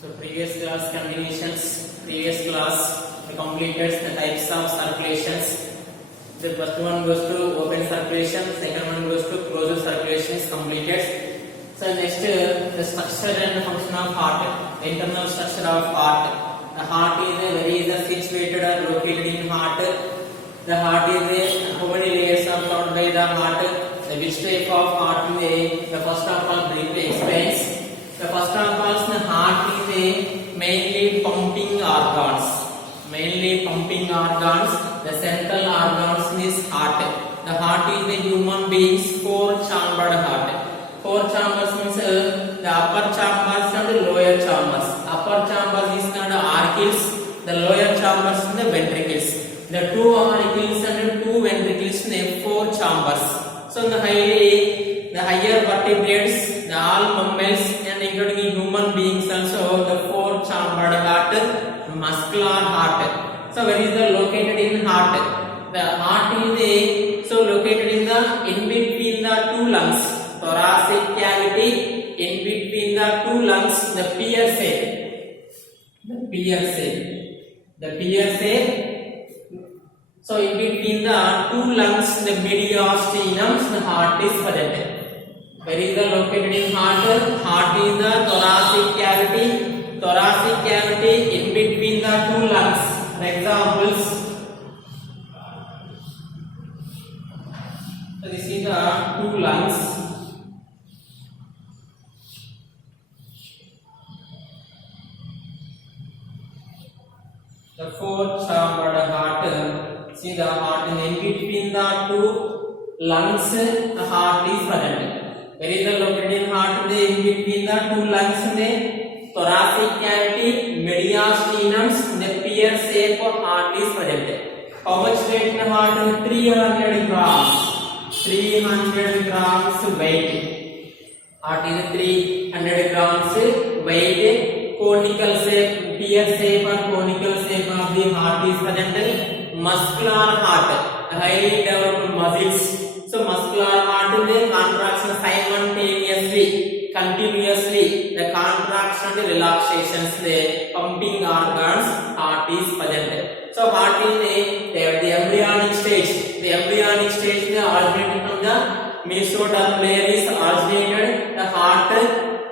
So previous class continuations. Previous class we completed the types of circulations. The first one goes to open circulation, second one goes to closed circulation is completed. So next the structure and the function of heart, the internal structure of heart. The heart is where is situated or located in heart. The heart is how many layers are covered by the heart. The which type of heart is the first of all briefly explains. The first of all the heart is mainly pumping organs. Mainly pumping organs. The central organs is heart. The heart is the human being's four-chambered heart. Four chambers means the upper chambers and the lower chambers. Upper chambers is called archils. The lower chambers is the ventricles. The two auricles and the two ventricles name four chambers. So the higher vertebrates, the all mammals and including human beings also the four chambered heart, muscular heart. So where is the located in heart? The heart is located in between the two lungs, thoracic cavity, in between the two lungs, the PSA. So in between the two lungs, the mediastinum, the heart is present. Where is the located in heart? Heart is the thoracic cavity. Thoracic cavity in between the two lungs. For examples. So this is the two lungs. The four-chambered heart. See the heart in between the two lungs. The heart is present. Where is the located in heart? In between the two lungs. The thoracic cavity, mediastinum, the pear shape of heart is present. How much weight in the heart? 300 grams. 300 grams weight. Heart is 300 grams weight. Conical shape, pear shape or conical shape of the heart is present. Muscular heart, highly developed muscles. So muscular heart is contraction simultaneously, continuously. The contraction and relaxations, the pumping organs, heart is present. So heart is the embryonic stage. The embryonic stage is originated from the mesoderm layer is originated. The heart.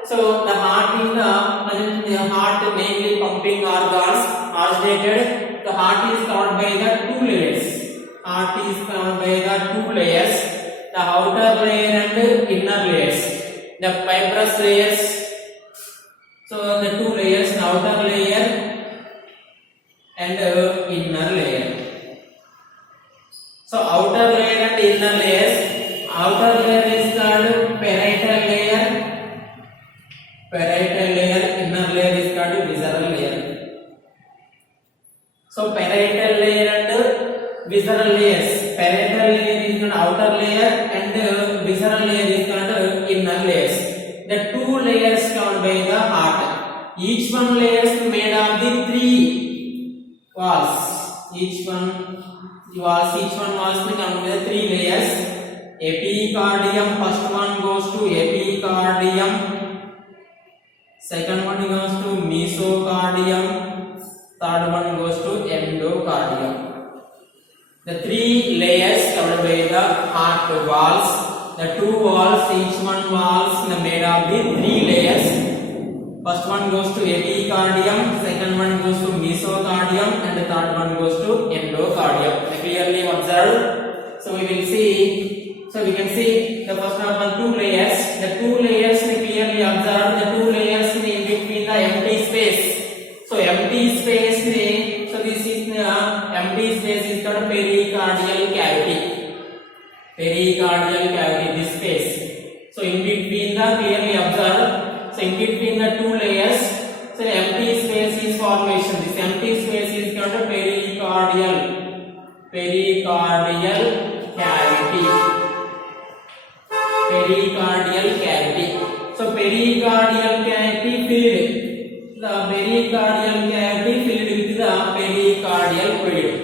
So the heart is the heart mainly pumping organs originated. The heart is covered by the two layers. Heart is covered by the two layers. The outer layer and inner layers. The fibrous layers. So the two layers, the outer layer and inner layer. So outer layer and inner layers. Outer layer is called parietal layer. Parietal layer, inner layer is called visceral layer. So parietal layer and visceral layers. Parietal layer is called outer layer and visceral layer is called inner layers. The two layers covered by the heart. Each one layer is made of the three walls. Each one walls covered by the three layers. Epicardium, first one goes to epicardium. Second one goes to mesocardium. Third one goes to endocardium. The three layers covered by the heart walls. The two walls, each one walls made of the three layers. First one goes to epicardium. Second one goes to mesocardium, and the third one goes to endocardium. Clearly observed. So we will see. So we can see the first one two layers. The two layers clearly observed. The two layers in between the empty space. So empty space. So this is the empty space is called pericardial cavity. Pericardial cavity. This space. So in between the clearly observed. So in between the two layers. So empty space is formation. This empty space is called pericardial. Pericardial cavity. Pericardial cavity. So pericardial cavity filled. The pericardial cavity filled with the pericardial fluid.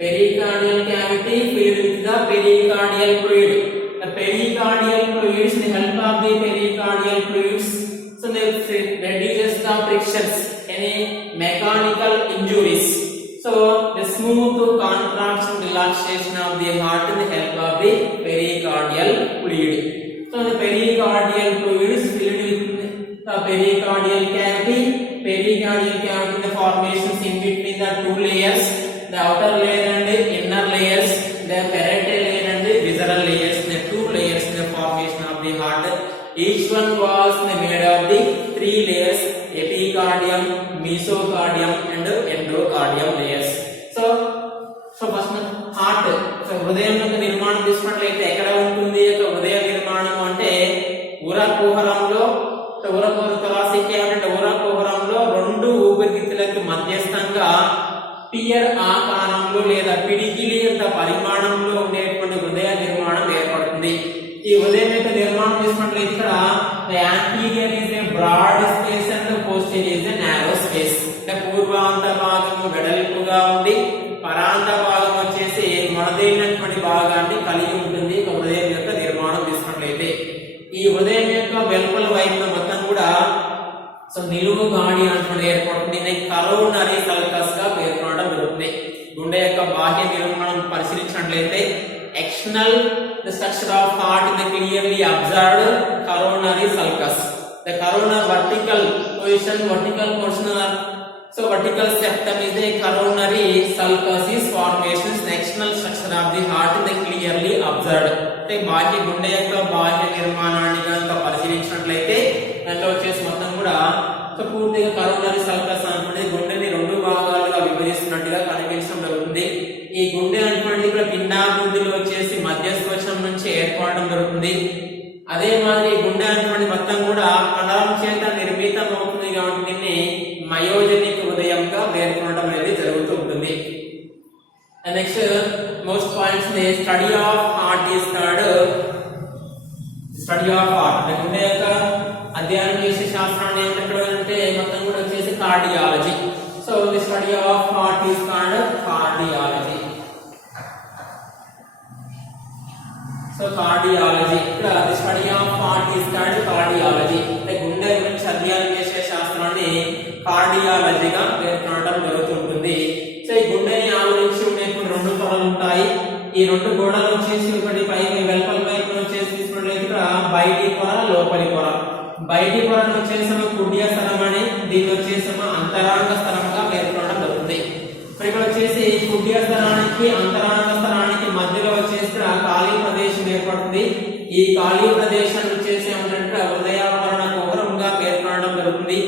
Pericardial cavity filled with the pericardial fluid. The pericardial fluids, the help of the pericardial fluids, so they reduces the the frictions, any mechanical injuries. So the smooth contraction relaxation of the heart with the help of the pericardial fluid. So the pericardial fluid is filled with the pericardial cavity. Pericardial cavity, the formations in between the two layers, the outer layer and the inner layers, the parietal layer and the visceral layers, the two layers in the formation of the heart. Each one was made of the three layers: epicardium, mesocardium and endocardium layers. So first heart. So హృదయం యొక్క నిర్మాణం తీసుకున్నట్లయితే ఎక్కడ ఉంటుంది? హృదయ నిర్మాణం అంటే ఉరకుహరంలో, థొరాసిక్ అంటే ఉరకుహరంలో రెండు ఊపిరితిత్తులకు మధ్యస్థంగా పియర్ ఆకారంలో లేదా పిడికిలి యొక్క పరిమాణంలో ఉండేటువంటి హృదయ నిర్మాణం ఏర్పడుతుంది. ఈ హృదయం యొక్క నిర్మాణం తీసుకున్నట్లయితే ఇక్కడ anterior is a broad space and posterior is a narrow space. అంటే పూర్వాంత భాగము వెడల్పుగా ఉండి పరాంత భాగం వచ్చేసి మొనదేలినటువంటి భాగాన్ని కలిగి ఉంటుంది హృదయం యొక్క నిర్మాణం తీసుకున్నట్లయితే. ఈ హృదయం యొక్క వెలుపల వైపున మొత్తం కూడా నిలువు గాడి అంటున్నది ఏర్పడుతుంది. కరోనరీ సల్కస్ గా పేర్కొనడం జరుగుతుంది. గుండె యొక్క బాహ్య నిర్మాణం పరిశీలించినట్లయితే external the structure of heart is clearly observed coronary sulcus. The coronary vertical portion of so vertical septum is the coronary sulcus is formations. The external structure of the heart is clearly observed. అంటే బాహ్య గుండె యొక్క బాహ్య నిర్మాణాన్ని కనుక పరిశీలించినట్లయితే దాంట్లో వచ్చేసి మొత్తం కూడా పూర్తిగా కరోనరీ సల్కస్ అనేది గుండెని రెండు భాగాలుగా విభజిస్తున్నట్టుగా కనిపించడం జరుగుతుంది. ఈ గుండె అనేటువంటి ఇక్కడ పిండాభివృద్ధిలో వచ్చేసి మధ్యస్వచనం నుంచి ఏర్పడడం జరుగుతుంది. అదే మాదిరి గుండె అనేటువంటి మొత్తం కూడా కండరం చేత నిర్మితం అవుతుంది కాబట్టి దీన్ని మయోజనిక్ హృదయంగా పేర్కొనడం అనేది జరుగుతూ ఉంటుంది. నెక్స్ట్ మోస్ట్ పాయింట్స్ ని study of heart is study of heart. గుండె యొక్క అధ్యయనం చేసే శాస్త్రాన్ని ఏంటంటే మొత్తం కూడా వచ్చేసి cardiology. So the study of heart is called cardiology. So cardiology ఇక్కడ the study of heart is called cardiology. అంటే గుండె గురించి అధ్యయనం చేసే శాస్త్రాన్ని కార్డియాలజీగా పేర్కొనడం జరుగుతుంటుంది. సో ఈ గుండెని ఆవరించి ఉండేటువంటి రెండు పొరలు ఉంటాయి. ఈ రెండు గోడలు వచ్చేసి ఒకటి పైకి వెలుపల వైపు వచ్చేసి తీసుకున్నట్లయితే ఇక్కడ బయటి పొర, లోపలి పొర. బయటి పొరను వచ్చేసి కుడియ స్థలం అని, దీన్ని వచ్చేసి అంతరాంగ స్థలంగా పేర్కొనడం జరుగుతుంది. ఇక్కడ వచ్చేసి కుడియ స్థలానికి అంతరాంగ స్థలానికి మధ్యలో వచ్చేసి ఖాళీ ప్రదేశం ఏర్పడుతుంది. ఈ ఖాళీ ప్రదేశాన్ని వచ్చేసి ఏమంటే హృదయావరణ కుహరంగా పేర్కొనడం జరుగుతుంది.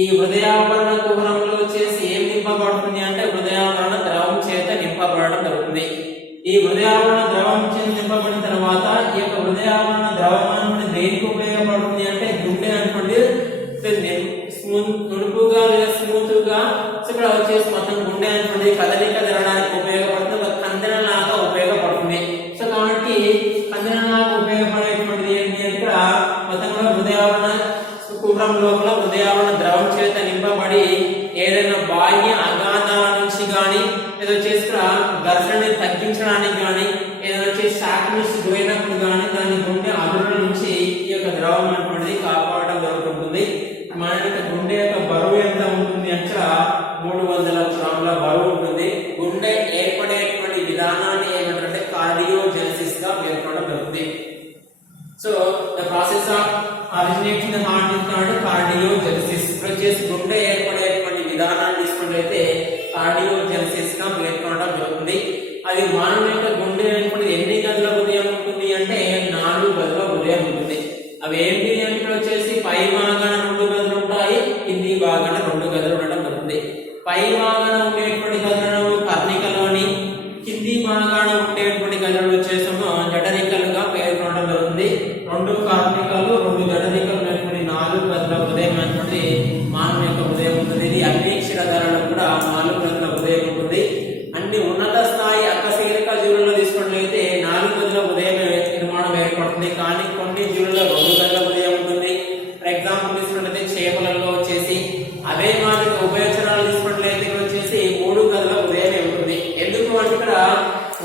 ఈ హృదయావరణ కుహరంలో వచ్చేసి ఏం నింపబడుతుంది అంటే హృదయావరణ ద్రవం చేత నింపబడడం జరుగుతుంది. ఈ హృదయావరణ ద్రవం చేత నింపబడిన తర్వాత ఈ యొక్క హృదయావరణ ద్రవం అనేది దేనికి ఉపయోగపడుతుంది అంటే గుండె అనుకోండి నునుపుగా లేదా స్మూత్ గా ఇక్కడ వచ్చేసి మొత్తం గుండె అనుకోండి కదలిక జరగడానికి ఉపయోగపడుతుంది, కందెన లాగా ఉపయోగపడుతుంది. సో కాబట్టి కందెన లాగా ఉపయోగపడేటువంటిది ఏంటి ఇక్కడ మొత్తం కూడా హృదయావరణ కుహరం లోపల హృదయావరణ ద్రవం చేత నింపబడి ఏదైనా బాహ్య అగాధాల నుంచి గాని ఏదో వచ్చేసి ఘర్షణని తగ్గించడానికి గాని ఏదైనా వచ్చేసి షాక్నెస్ గురైనప్పుడు గాని దాని గుండె అదురుల నుంచి ఈ యొక్క ద్రవం అనేటువంటిది కాపాడడం జరుగుతుంటుంది. మన గుండె యొక్క బరువు ఎంత ఉంటుంది అంటే 300 గ్రాముల బరువు ఉంటుంది. గుండె ఏర్పడేటువంటి విధానాన్ని ఏమంటారంటే కార్డియోజెనసిస్ గా పేర్కొనడం జరుగుతుంది. So the process of originating the heart is called cardiogenesis. వచ్చేసి గుండె ఏర్పడేటువంటి విధానాన్ని తీసుకున్నట్లయితే కార్డియోజెనసిస్ గా పేర్కొనడం జరుగుతుంది. అది మానవ యొక్క గుండె అనేటువంటి ఎన్ని గదుల హృదయం ఉంటుంది అంటే 4 గదుల హృదయం ఉంటుంది. అవి ఏంటి అంటే వచ్చేసి పై భాగాన 2 గదులు ఉంటాయి, కింది భాగాన 2 గదులు ఉండడం జరుగుతుంది. పై భాగాన ఉండేటువంటి గదులను కర్ణికలోని, కింది భాగాన ఉండేటువంటి గదులు వచ్చేసేమో జఠరికలుగా పేర్కొనడం జరుగుతుంది. 2 కర్ణికలు 2 జఠరికలు అనేటువంటి 4 గదుల హృదయం అనేటువంటి మానవ యొక్క హృదయం ఉంటుంది. ఇది అన్ని క్షీరదాలలో కూడా 4 గదుల హృదయం ఉంటుంది. అన్ని ఉన్నత స్థాయి అకశేరుక జీవులలో తీసుకున్నట్లయితే 4 గదుల హృదయం నిర్మాణం ఏర్పడుతుంది. కానీ కొన్ని జీవులలో 2 గదుల హృదయం ఉంటుంది. ఫర్ ఎగ్జాంపుల్ తీసుకున్నట్లయితే చేపలలో వచ్చేసి, అదే మాదిరి ఉభయచరాలు తీసుకున్నట్లయితే వచ్చేసి 3 గదుల హృదయం ఉంటుంది. ఎందుకు అంటే ఇక్కడ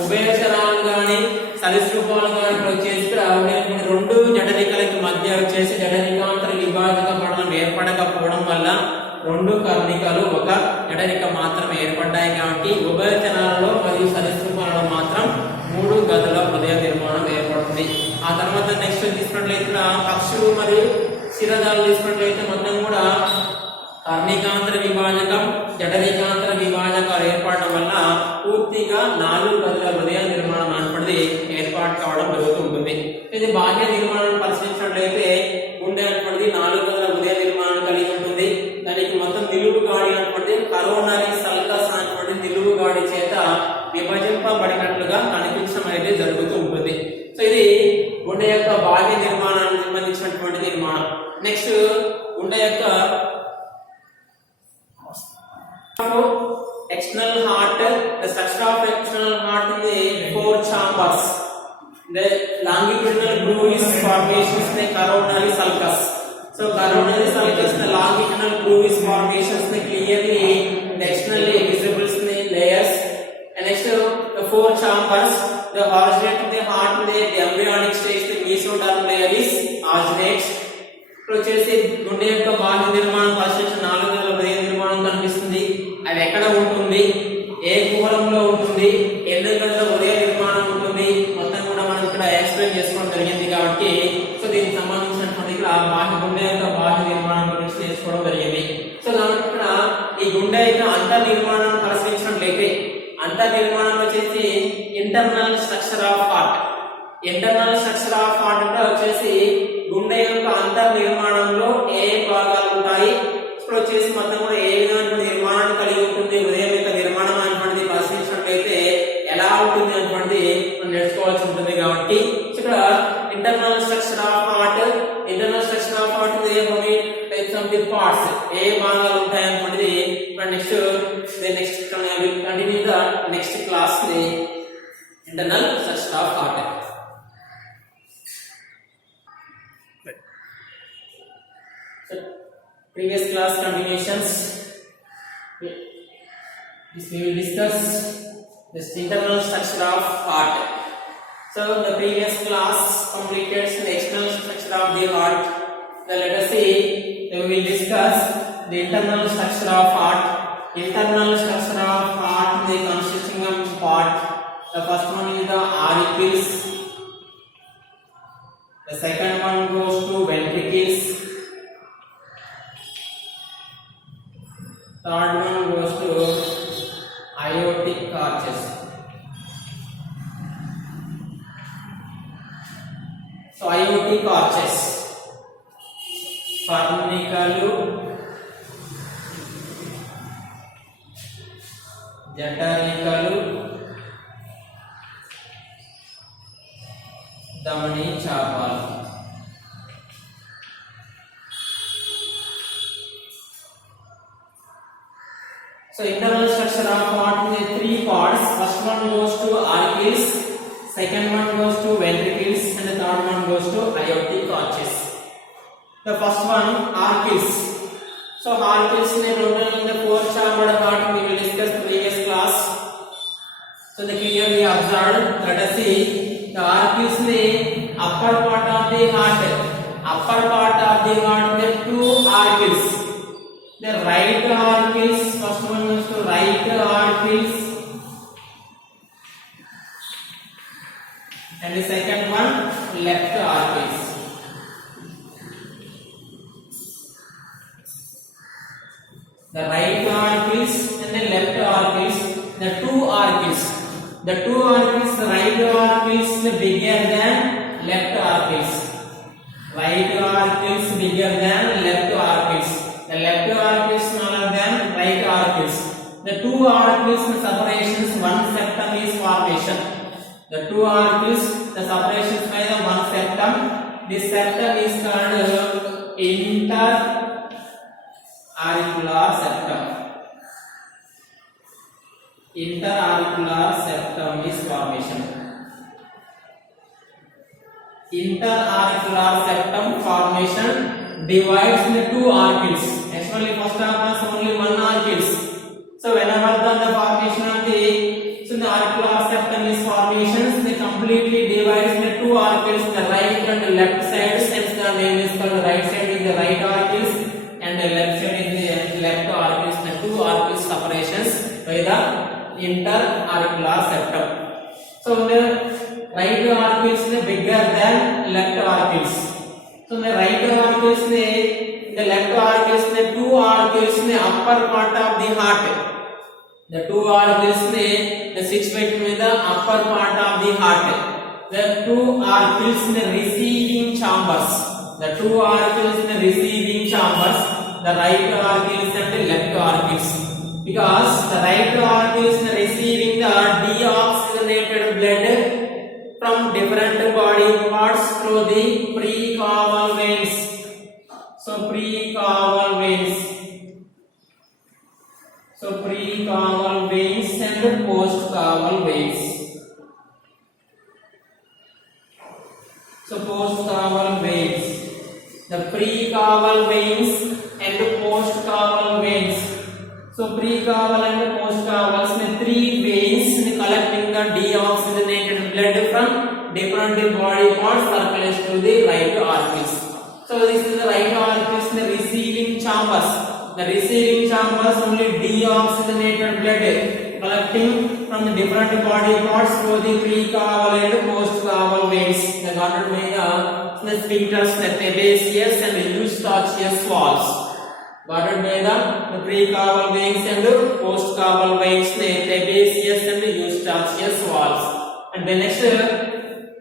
ఉభయచరాలు కానీ సరీసృపాలు కానీ వచ్చేసి ఇక్కడ 2 జఠరికలకి మధ్య వచ్చేసి జఠరికాంతర విభాజక పడడం ఏర్పడక ఏర్పడకపోవడం వల్ల రెండు కర్ణికలు ఒక జఠరిక మాత్రమే ఏర్పడ్డాయి కాబట్టి ఉభయచరాలలో మరియు సరీసృపాలలో మాత్రం 3 గదుల హృదయ నిర్మాణం ఏర్పడుతుంది. ఆ తర్వాత నెక్స్ట్ తీసుకున్నట్లయితే పక్షులు మరియు క్షీరదాలు తీసుకున్నట్లయితే మొత్తం కూడా కర్ణికాంతర విభాజకం జఠరికాంతర విభాజకాలు ఏర్పడడం వల్ల పూర్తిగా 4 గదుల హృదయ నిర్మాణం అనేటువంటిది ఏర్పాటు కావడం జరుగుతుంటుంది. ఇది బాహ్య నిర్మాణాన్ని పరిశీలించినట్లయితే గుండె అనేటువంటిది 4 గదుల హృదయ నిర్మాణం కలిగి ఉంటుంది. దానికి మొత్తం నిలువు గాడి అనేటువంటిది కరోనరీ సల్కస్ అనేటువంటి నిలువు గాడి చేత విభజింపబడినట్లుగా కనిపించడం అనేది జరుగుతూ ఉంటుంది. సో ఇది గుండె యొక్క బాహ్య నిర్మాణానికి సంబంధించినటువంటి నిర్మాణం. నెక్స్ట్ గుండె యొక్క external heart, the structure of external heart in the 4 chambers. The longitudinal groove is formations in the coronary sulcus. So coronary sulcus, the longitudinal groove is formations in the clearly externally visible in the layers. And next the 4 chambers, the originate of the heart in the embryonic stage, the mesodermal layer is originates. వచ్చేసి గుండె యొక్క బాహ్య నిర్మాణం పరిశీలించిన 4 గదుల హృదయ నిర్మాణం కనిపిస్తుంది. అది ఎక్కడ ఉంటుంది, ఏ కుహరంలో ఉంటుంది, ఎన్ని గదుల హృదయ నిర్మాణం ఉంటుంది, మొత్తం కూడా మనం ఇక్కడ ఎక్స్ప్లెయిన్ చేసుకోవడం జరిగింది. కాబట్టి సో దీనికి సంబంధించినటువంటి ఇక్కడ గుండె యొక్క బాహ్య నిర్మాణం గురించి నేర్చుకోవడం జరిగింది. సో కాబట్టి ఇక్కడ ఈ గుండె యొక్క అంతర్ నిర్మాణాన్ని పరిశీలించినట్లయితే అంతర్ నిర్మాణం వచ్చేసి internal structure of heart. Internal structure of heart అంటే వచ్చేసి గుండె యొక్క అంతర్ నిర్మాణంలో ఏ భాగాలు ఉంటాయి, ఇప్పుడు వచ్చేసి మొత్తం కూడా ఏ విధమైన నిర్మాణాన్ని కలిగి ఉంటుంది, హృదయం యొక్క నిర్మాణం అనేటువంటిది పరిశీలించినట్లయితే ఎలా ఉంటుంది అనేటువంటిది మనం నేర్చుకోవాల్సి ఉంటుంది. కాబట్టి ఇక్కడ internal structure of heart, internal structure of heart types of the parts, ఏ భాగాలు ఉంటాయి అనేటువంటిది next continue the next class the internal structure of heart. Previous class continuations, this we will discuss this internal structure of heart. So the previous class completed the external structure of the heart. Now let us see, we will discuss the internal structure of heart. Internal structure of heart, the consisting of part. The first one is the auricles. The second one goes to ventricles. Third one goes to aortic arches. So aortic arches, furnicalu, జఠరికలు, ధమని చాపాలు. So internal structure of heart is 3 parts. First one goes to auricles, second one goes to ventricles, and the third one goes to aortic arches. The first one, auricles. So auricles in total in the 4 chambered heart we will discuss the previous class. So the clearly observed, let us see the auricles in the upper part of the heart. Upper part of the heart there are 2 auricles. The right auricles, first one is to right auricles, and the second one left auricles. The right auricles and the left auricles, the 2 auricles. The 2 auricles, the right auricles bigger than left auricles. Right auricles bigger than left auricles. The left auricles smaller than right auricles. The 2 auricles separations, one septum is formation. The 2 auricles, the separations by the one septum. This septum is called interauricular septum. Interauricular septum is formation. Interauricular septum formation divides into 2 auricles. Actually, first of all, only 1 auricles. So whenever the formation of the auricular septum is formations, they completely divides into 2 auricles. The right and the left sides, hence the name is called right side is the right auricles, and the left side is the left auricle, the two auricle separations by the interauricular septum. So the right auricle is bigger than left auricles. So the right auricle is the left auricle is the two auricles in the upper part of the heart. The two auricles the situated in the upper part of the heart. The two auricles in the receiving chambers. The two auricles in the receiving chambers. The right auricles and the left auricles. Because the right auricle is receiving the deoxygenated blood from different body parts through the precaval veins. So precaval veins. So precaval veins and postcaval veins. So postcaval veins. The precaval veins and postcaval veins. So precaval and postcavals में three veins collecting the deoxygenated blood from different body parts circulates to the right auricles. So this is the right auricles in the receiving chambers. The receiving chambers only deoxygenated blood collecting from the different body parts through the precaval and postcaval veins. The guarded by the sphincters, the trapezius and the eustachius valves. Guarded by the precaval veins and the postcaval veins, the trapezius and the eustachius valves. And the next,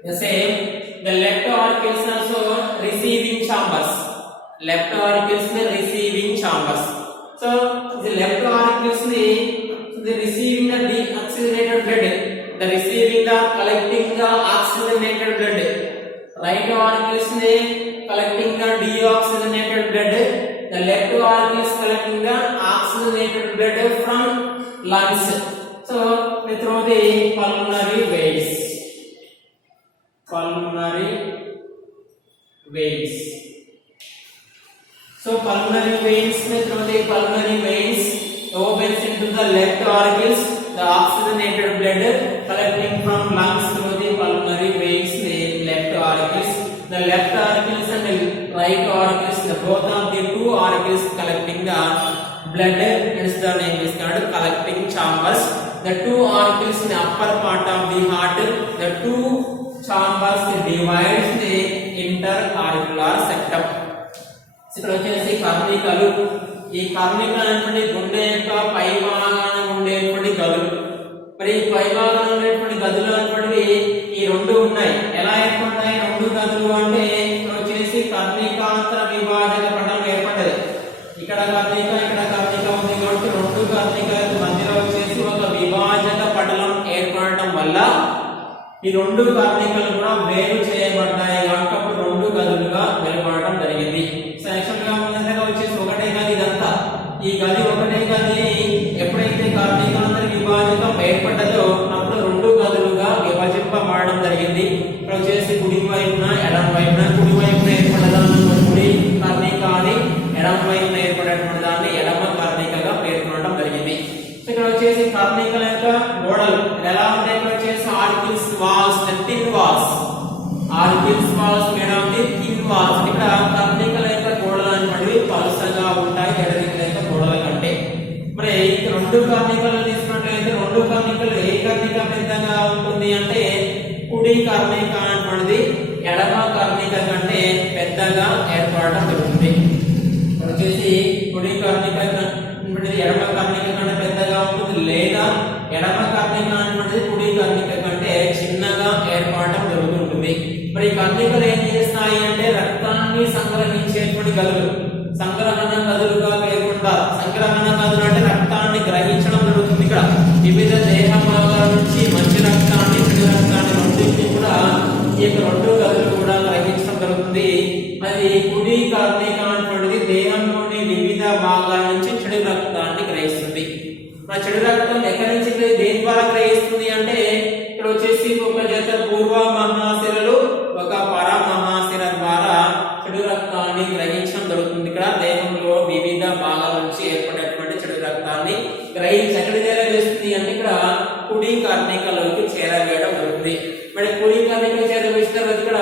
the same, the left auricles also receiving chambers. Left auricles the receiving chambers. So the left auricles the receiving the deoxygenated blood. The receiving the collecting the oxygenated blood. Right auricles collecting the deoxygenated blood. The left auricle is collecting the oxygenated blood from lungs. So we throw the pulmonary veins. Pulmonary veins. So pulmonary veins we throw the pulmonary veins opens into the left auricles. The oxygenated blood collecting from lungs through the pulmonary veins. The left auricles. The left auricles and the right auricles, the both of the two auricles collecting the blood, hence the name is called collecting chambers. The two auricles in the upper part of the heart, the two chambers divides the interauricular septum. ఇక్కడ వచ్చేసి కర్ణికలు. ఈ కర్ణికలు అనేటువంటి గుండె యొక్క పై భాగాన ఉండేటువంటి గదులు. మరి పై భాగాన ఉండేటువంటి గదులు అనేటువంటివి ఈ రెండు ఉన్నాయి. ఎలా ఏర్పడ్డాయి రెండు గదులు అంటే ఇక్కడ వచ్చేసి కర్ణికాంతర విభాజక పటం ఏర్పడ్డది. ఇక్కడ కర్ణిక ఇక్కడ కర్ణిక ఉంది కాబట్టి రెండు కర్ణికలకు మధ్యలో వచ్చేసి ఒక విభాజక పటలం ఏర్పడటం వల్ల ఈ రెండు కర్ణికలు కూడా వేరు చేయబడ్డాయి కాబట్టి అప్పుడు రెండు గదులుగా ఏర్పడటం జరిగింది. సో యాక్చువల్గా ముందుగా వచ్చేసి ఒకటే గది ఇదంతా. ఈ గది ఒకటే గది ఎప్పుడైతే కర్ణికాంతర విభాజకం ఏర్పడ్డదో అప్పుడు రెండు గదులుగా విభజింపబడడం జరిగింది. ఇక్కడ వచ్చేసి కుడి వైపున ఎడమ వైపున కుడి వైపున ఏర్పడదాన్ని కుడి కర్ణిక అని ఎడమ వైపున ఏర్పడేటువంటి దాన్ని ఎడమ కర్ణికగా పేర్కొనడం జరిగింది. ఇక్కడ వచ్చేసి కర్ణికల యొక్క గోడలు ఎలా ఉంటాయి? ఇక్కడ వచ్చేసి auricles walls, thin walls, auricles walls made of the thin walls. ఇక్కడ కర్ణికల యొక్క గోడలు అనేవి పలుసగా ఉంటాయి ఎడరికల యొక్క గోడల కంటే. మరి రెండు కర్ణికలు తీసుకున్నట్లయితే రెండు కర్ణికలు ఏ కర్ణిక పెద్దగా ఉంటుంది అంటే కుడి కర్ణిక అనేటువంటిది ఎడమ కర్ణిక కంటే పెద్దగా ఏర్పడడం జరుగుతుంది. వచ్చేసి కుడి కర్ణిక ఎడమ కర్ణిక కంటే పెద్దగా ఉంటుంది, లేదా ఎడమ కర్ణిక అనేటువంటిది కుడి కర్ణిక కంటే చిన్నగా ఏర్పడటం జరుగుతుంటుంది. మరి కర్ణికలు ఏం చేస్తాయి అంటే రక్తాన్ని సంగ్రహించేటువంటి గదులు, సంగ్రహణ గదులుగా పేర్కొంటారు. సంగ్రహణ గదులు అంటే రక్తాన్ని గ్రహించడం జరుగుతుంది. ఇక్కడ వివిధ దేహ భాగాల నుంచి మంచి రక్తాన్ని చెడు రక్తాన్ని రెండింటిని కూడా ఈ యొక్క రెండు గదులు కూడా గ్రహించడం జరుగుతుంది. అది కుడి కర్ణిక అనేటువంటిది దేహంలోని వివిధ భాగాల నుంచి చెడు రక్తాన్ని గ్రహిస్తుంది. ఆ చెడు రక్తం ఎక్కడి నుంచి దేని ద్వారా గ్రహిస్తుంది అంటే ఇక్కడ వచ్చేసి ఒక జత పూర్వ మహాశిరలు ఒక పర మహాశిర ద్వారా చెడు రక్తాన్ని గ్రహించడం జరుగుతుంది. ఇక్కడ దేహంలో వివిధ భాగాల నుంచి ఏర్పడేటువంటి చెడు రక్తాన్ని గ్రహించి ఎక్కడి చేస్తుంది అంటే ఇక్కడ కుడి కర్ణికలోకి చేరవేయడం జరుగుతుంది. మరి కుడి కర్ణిక చేరవేసిన ఇక్కడ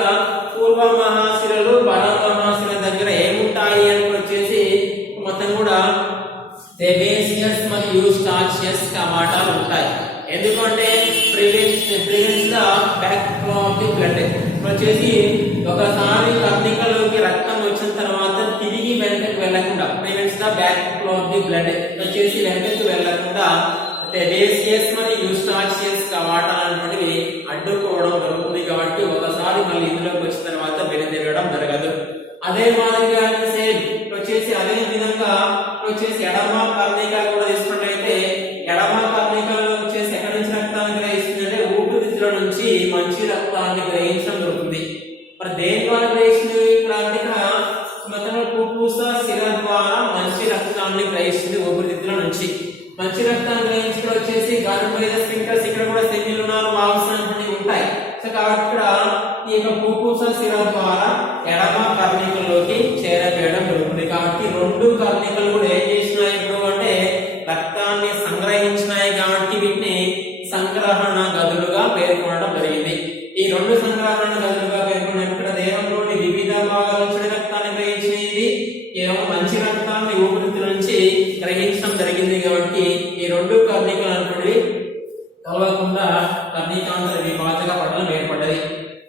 పూర్వ మహాశిరలు పర మహాశిర దగ్గర ఏముంటాయి అని వచ్చేసి మొత్తం కూడా సెబేసియస్ మరియు స్టార్చియస్ కవాటాలు ఉంటాయి. ఎందుకంటే prevents the back flow of the blood. వచ్చేసి ఒకసారి కర్ణికలోకి రక్తం వచ్చిన తర్వాత తిరిగి వెనకకి వెళ్ళకుండా prevents the back flow of the blood వచ్చేసి వెనకకి వెళ్ళకుండా సెబేసియస్ మరియు స్టార్చియస్ కవాటాలు అనేటివి అడ్డుకోవడం జరుగుతుంది. కాబట్టి ఒకసారి మళ్ళీ ఇందులోకి వచ్చిన తర్వాత వెనుదిరగడం జరగదు. అదే మాదిరిగా వచ్చేసి అదే విధంగా వచ్చేసి ఎడమ కర్ణిక కూడా తీసుకున్నట్లయితే ఎడమ కర్ణికలో వచ్చేసి ఎక్కడి నుంచి రక్తాన్ని గ్రహిస్తుందంటే ఊపిరితిత్తుల నుంచి మంచి రక్తాన్ని గ్రహించడం జరుగుతుంది. మరి దేని ద్వారా గ్రహిస్తుంది ఇక్కడ అంటే మొత్తం పుప్పుస శిర ద్వారా మంచి రక్తాన్ని గ్రహిస్తుంది. ఊపిరితిత్తుల నుంచి మంచి రక్తాన్ని గ్రహించడం వచ్చేసి గాలిపైన స్పింక్టర్స్ ఇక్కడ కూడా సెల్యులార్ వాల్వ్స్ అనేవి ఉంటాయి. సో కాబట్టి ఇక్కడ ఈ యొక్క పుప్పుస శిర ద్వారా ఎడమ కర్ణికలోకి చేరవేయడం జరుగుతుంది. కాబట్టి రెండు కర్ణికలు కూడా ఏం చేసినాయి ఇప్పుడు అంటే రక్తాన్ని సంగ్రహించినాయి. కాబట్టి వీటిని సంగ్రహణ గదులుగా పేర్కొనడం జరిగింది. ఈ రెండు సంగ్రహణ గదులుగా పేర్కొన్న ఇక్కడ దేహంలోని వివిధ భాగాల నుంచి రక్తాన్ని గ్రహించినది, ఏమో మంచి రక్తాన్ని ఊపిరితిత్తుల నుంచి గ్రహించడం జరిగింది. కాబట్టి ఈ రెండు కర్ణికలు అనేవి కలవకుండా కర్ణికాంతర విభాజక పటలం ఏర్పడ్డది.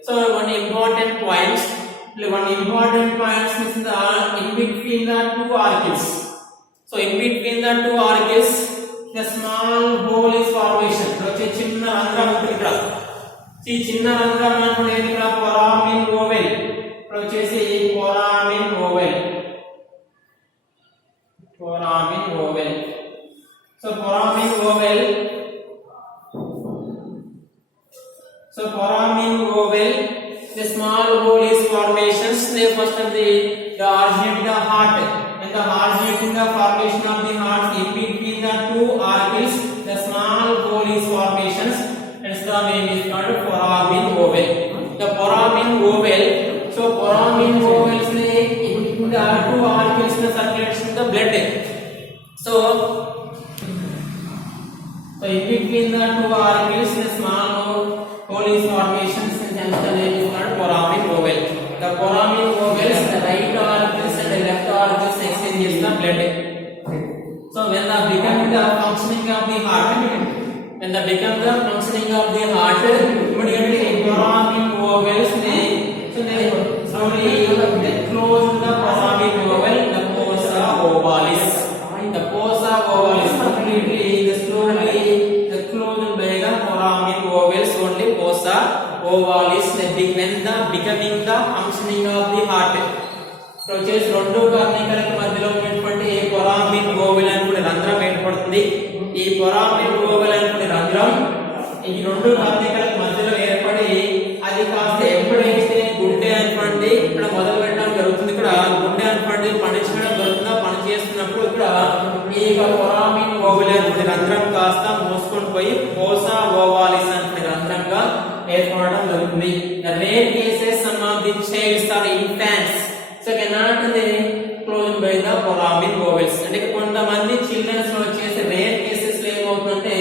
So one important points is the in between the two arches. So in between the two arches the small hole is formation. వచ్చే చిన్న రంధ్రం ఉంటుంది ఇక్కడ. ఈ చిన్న రంధ్రం అంటే ఇక్కడ foramen oval. వచ్చేసి foramen oval. So foramen oval, the small hole is formations. They first of the originating the heart, and the originating the formation of the heart in between the two arches, the small hole is formations, and the name is called foramen oval. The foramen oval, so foramen oval is in the two arches the circulation the blood. So in between the two arches, the small hole is formations, and the name is called foramen oval. The foramen oval is the right arches and the left arches exchanges the blood. So when the becoming the functioning of the heart, immediately foramen ovals slowly they close the foramen oval, the fossa ovalis. The fossa ovalis completely slowly the closed by the foramen ovals only fossa ovalis when the becoming the functioning of the heart. వచ్చేసి రెండు కర్ణికలకు మధ్యలో ఉన్నటువంటి foramen oval అనే రంధ్రం ఏర్పడుతుంది. ఈ foramen oval అనే రంధ్రం ఈ రెండు కర్ణికలకు మధ్యలో ఏర్పడి అది కాస్త ఎప్పుడైతే గుండె అనుకోండి ఇక్కడ మొదలు పెట్టడం జరుగుతుంది. ఇక్కడ గుండె అనుకోండి పనిచేయడం జరుగుతుందా పనిచేస్తున్నప్పుడు ఇక్కడ ఈ foramen oval అనే రంధ్రం కాస్త మూసుకొని పోయి fossa ovalis అనే రంధ్రంగా ఏర్పడడం జరుగుతుంది. Rare cases some of the childs or infants so cannot they closed by the foramen ovals. అంటే కొంతమంది చిల్డ్రన్స్ లో వచ్చేసి రేర్ కేసెస్ లో ఏమవుతుందంటే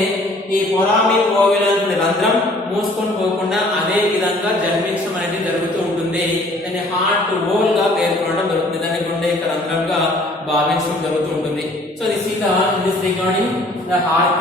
ఈ foramen oval అనే రంధ్రం మూసుకొని పోకుండా అదే విధంగా జన్మించడం అనేది జరుగుతూ ఉంటుంది. దాన్ని హార్ట్ హోల్ గా పేర్కొనడం జరుగుతుంది. దాన్ని గుండె యొక్క రంధ్రంగా భావించడం జరుగుతూ ఉంటుంది. So this regarding the heart